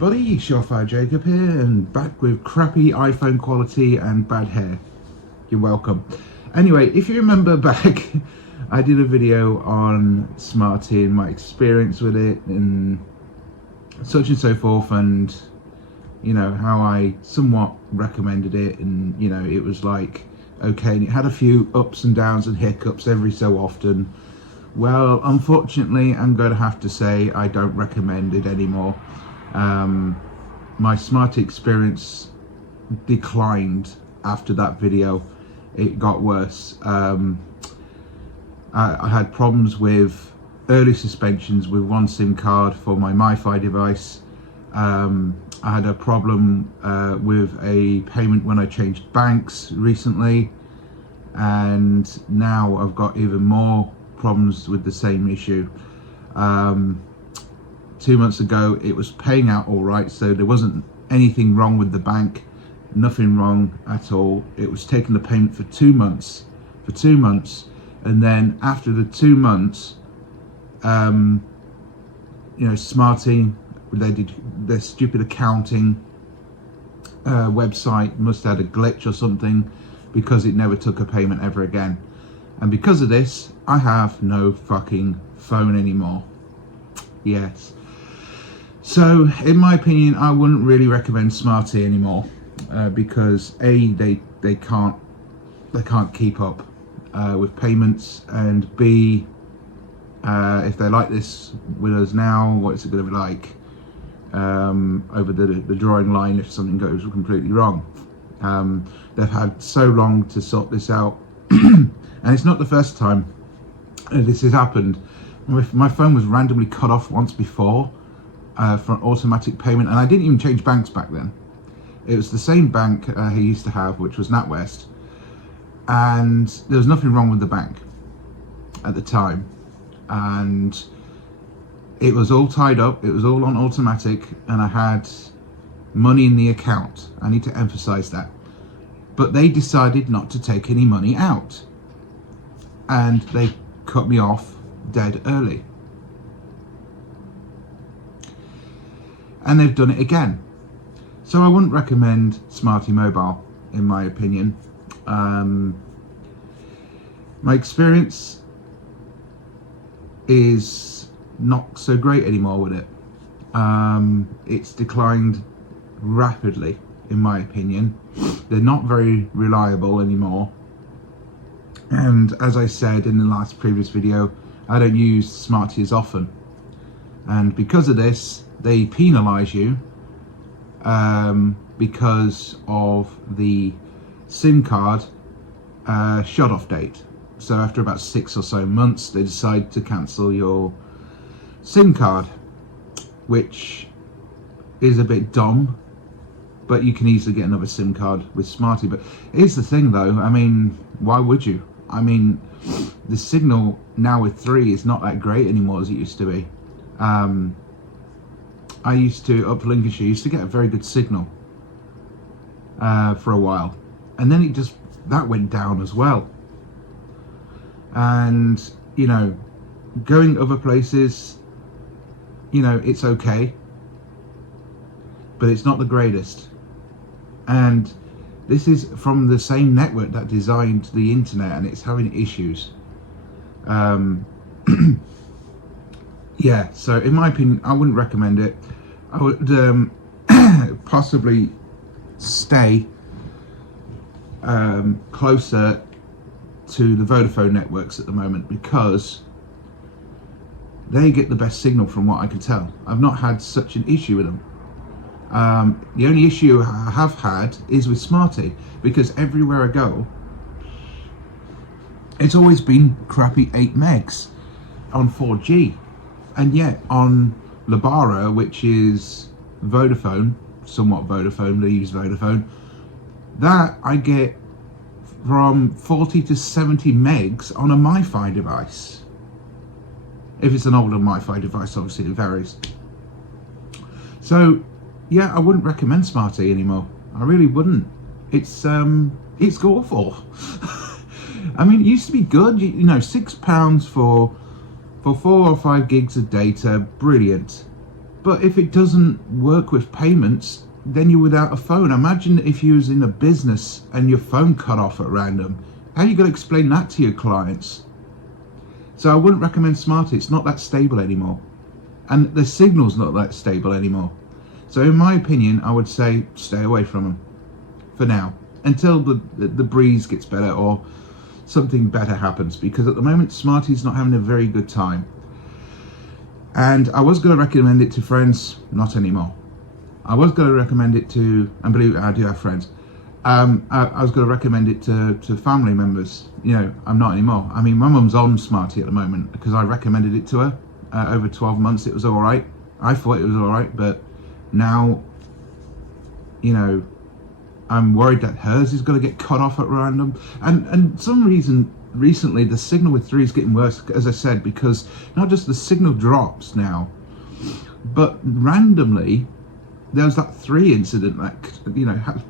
everybody, Surefirejacob here, and back with crappy iPhone quality and bad hair. You're welcome. Anyway, if you remember back, I did a video on Smarty and my experience with it and such and so forth, and you know how I somewhat recommended it, and you know it was like okay, and it had a few ups and downs and hiccups every so often. Well, unfortunately, I'm going to have to say I don't recommend it anymore. My Smarty experience declined after that video. It got worse. I had problems with early suspensions with one SIM card for my MiFi device. I had a problem with a payment when I changed banks recently, and now I've got even more problems with the same issue. 2 months ago it was paying out all right, so there wasn't anything wrong with the bank, nothing wrong at all. It was taking the payment for 2 months, and then after the 2 months, you know, Smarty, they did their stupid accounting website must have had a glitch or something, because it never took a payment ever again. And because of this, I have no fucking phone anymore. Yes. So, in my opinion, I wouldn't really recommend Smarty anymore, because A, they can't keep up with payments, and B, if they're like this with us now, what is it going to be like over the drawing line if something goes completely wrong? They've had so long to sort this out. And it's not the first time this has happened. My phone was randomly cut off once before for an automatic payment, and I didn't even change banks back then. It was the same bank he used to have, which was NatWest, and there was nothing wrong with the bank at the time, and it was all tied up, it was all on automatic, and I had money in the account. I need to emphasize that. But they decided not to take any money out, and they cut me off dead early. And they've done it again. So I wouldn't recommend Smarty Mobile, in my opinion. My experience is not so great anymore with it. It's declined rapidly, in my opinion. They're not very reliable anymore, and as I said in the previous video, I don't use Smarty as often, and because of this they penalize you because of the SIM card shut off date. So after about 6 or so months they decide to cancel your SIM card, which is a bit dumb, but you can easily get another SIM card with Smarty. But here's the thing though, I mean, why would you? I mean, the signal now with 3 is not that great anymore as it used to be. I used to, up Lincolnshire, used to get a very good signal for a while, and then that went down as well. And you know, going other places, you know, it's okay, but it's not the greatest. And this is from the same network that designed the internet, and it's having issues. Yeah, so in my opinion, I wouldn't recommend it. I would possibly stay closer to the Vodafone networks at the moment, because they get the best signal from what I can tell. I've not had such an issue with them. The only issue I have had is with Smarty, because everywhere I go, it's always been crappy 8 megs on 4G, and yet on Lebara, which is Vodafone, somewhat Vodafone, they use Vodafone, that I get from 40 to 70 megs on a MiFi device. If it's an older MiFi device, obviously it varies. So yeah, I wouldn't recommend Smarty anymore. I really wouldn't. It's awful. I mean, it used to be good. You know, £6 for 4 or 5 gigs of data, brilliant. But if it doesn't work with payments, then you're without a phone. Imagine if you was in a business and your phone cut off at random. How are you going to explain that to your clients? So I wouldn't recommend Smarty. It's not that stable anymore. And the signal's not that stable anymore. So in my opinion, I would say stay away from them for now, until the breeze gets better or something better happens, because at the moment Smarty's not having a very good time. And I was going to recommend it to friends, not anymore. I was going to recommend it to, and believe it, I do have friends. I was going to recommend it to family members. You know, I'm not anymore. I mean, my mum's on Smarty at the moment because I recommended it to her. Over 12 months, it was all right. I thought it was all right, but now, you know, I'm worried that hers is going to get cut off at random. And some reason recently the signal with 3 is getting worse, as I said, because not just the signal drops now, but randomly there was that 3 incident that, you know, had a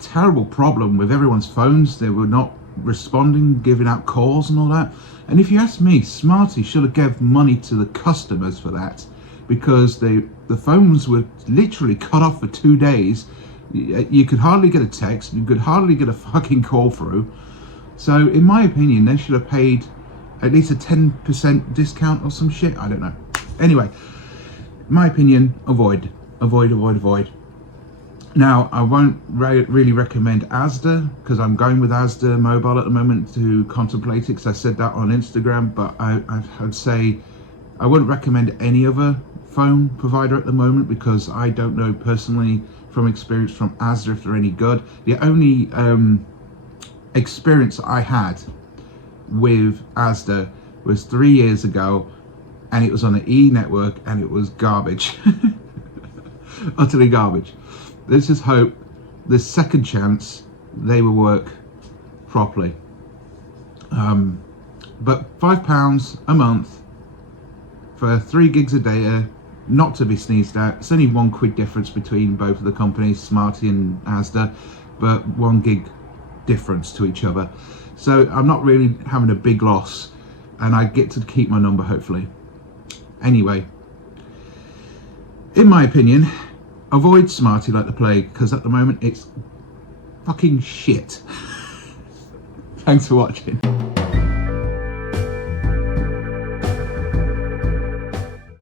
terrible problem with everyone's phones. They were not responding, giving out calls and all that. And if you ask me, Smarty should have given money to the customers for that, because the phones were literally cut off for 2 days. You could hardly get a text, you could hardly get a fucking call through. So in my opinion, they should have paid at least a 10% discount or some shit. I don't know. Anyway, my opinion, avoid. Now, I won't really recommend Asda, because I'm going with Asda Mobile at the moment to contemplate it, because I said that on Instagram. But I'd say I wouldn't recommend any other phone provider at the moment, because I don't know personally from experience from Asda if they're any good. The only experience I had with Asda was 3 years ago, and it was on the E network, and it was garbage. Utterly garbage. Let's just hope the second chance they will work properly. But £5 a month for 3 gigs of data, not to be sneezed at. It's only £1 difference between both of the companies, Smarty and Asda, but 1 gig difference to each other. So I'm not really having a big loss, and I get to keep my number, hopefully. Anyway, in my opinion, avoid Smarty like the plague, because at the moment it's fucking shit. Thanks for watching.